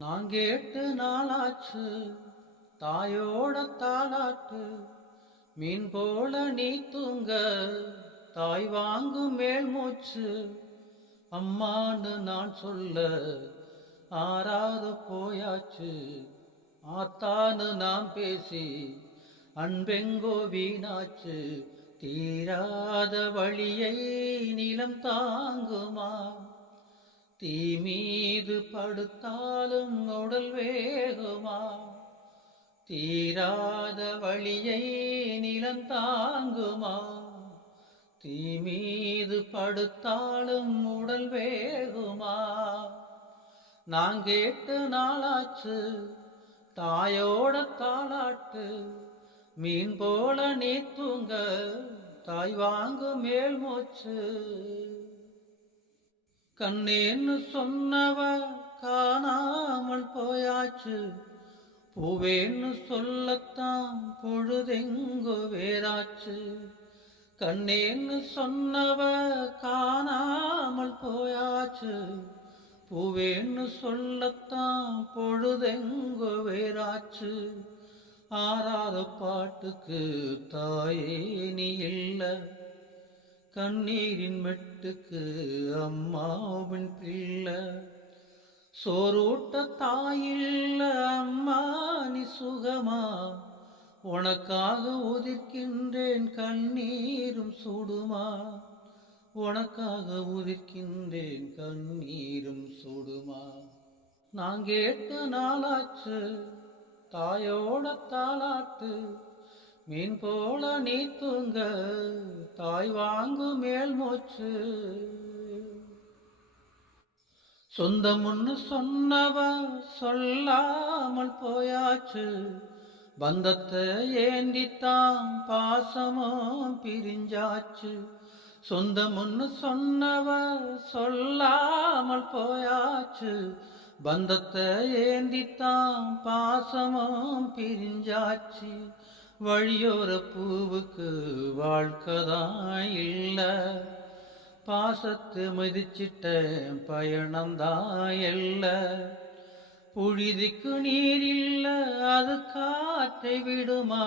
நான் கேட்டு நாளாச்சு தாயோட தாளாட்டு. மீன் போல நீ தூங்க தாய் வாங்கும் மேல் மூச்சு. அம்மான்னு நான் சொல்ல ஆறாறு போயாச்சு. ஆத்தான்னு நாம் பேசி அன்பெங்கோ வீணாச்சு. தீராத வழியை நிலம் தாங்குமா? தீ மீது படுத்தாலும் உடல் வேகுமா? தீராத வழியை நிலம் தாங்குமா? தீ மீது படுத்தாலும் உடல் வேகுமா? நான் கேட்டு நாளாச்சு தாயோட தாளாட்டு. மீன் போல நீ தூங்க தாய் வாங்கு மேல் மூச்சு. கண்ணேன்னு சொன்னவ காணாமல் போயாச்சு. பூவேன்னு சொல்லத்தான் பொழுதெங்கோ வேறாச்சு. கண்ணேன்னு சொன்னவ காணாமல் போயாச்சு. பூவேன்னு சொல்லத்தான் பொழுதெங்கோ வேறாச்சு. ஆறாத பாட்டுக்கு தாயே நீ இல்ல. கண்ணீரின் மெட்டுக்கு அம்மாவின் பிள்ளை. சோறூட்ட தாயில்ல அம்மா நீ சுகமா? உனக்காக உதிர்க்கின்றேன் கண்ணீரும் சுடுமா? உனக்காக உதிர்க்கின்றேன் கண்ணீரும் சுடுமா? நான் கேட்ட நாளாச்சு தாயோட தாளாட்டு. மீன் போல நீ தூங்க தாய் வாங்கு மேல் மூச்சு. சொந்தமுன்னு சொன்னவ சொல்லாமல் போயாச்சு. பந்தத்தை ஏந்தித்தான் பாசமும் பிரிஞ்சாச்சு. சொந்தமுன்னு சொன்னவ சொல்லாமல் போயாச்சு. பந்தத்தை ஏந்தித்தான் பாசமும் பிரிஞ்சாச்சு. வழியோர பூவுக்கு வாழ்க்கைதான் இல்ல. பாசத்து மிதிச்சிட்ட பயணம்தான் எல்ல. புழுதிக்கு நீர் இல்ல அது காற்றை விடுமா?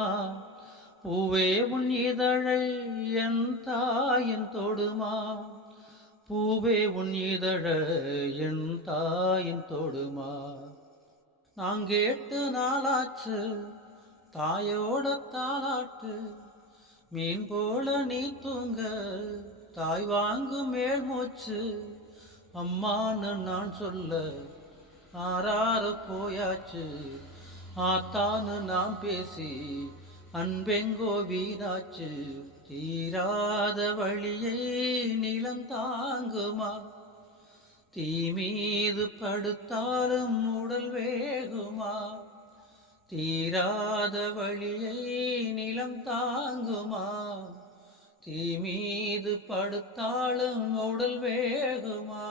பூவே உன் இதழை என் தாயின் தொடுமா? பூவே உன் இதழை என் தாயின் தொடுமா? நான் கேட்டு நாளாச்சு தாயோட தாளாட்டு. மீன் போல நீ தூங்க தாய் வாங்கு மேல் மூச்சு. அம்மான்னு நான் சொல்ல ஆறாறு போயாச்சு. ஆத்தான்னு நாம் பேசி அன்பெங்கோ வீணாச்சு. தீராத வழியை நிலம் தாங்குமா? தீ மீது படுத்தாலும் உடல் வேகுமா? தீராத வழியை நிலம் தாங்குமா? தீ மீது படுத்தாலும் உடல் வேகுமா?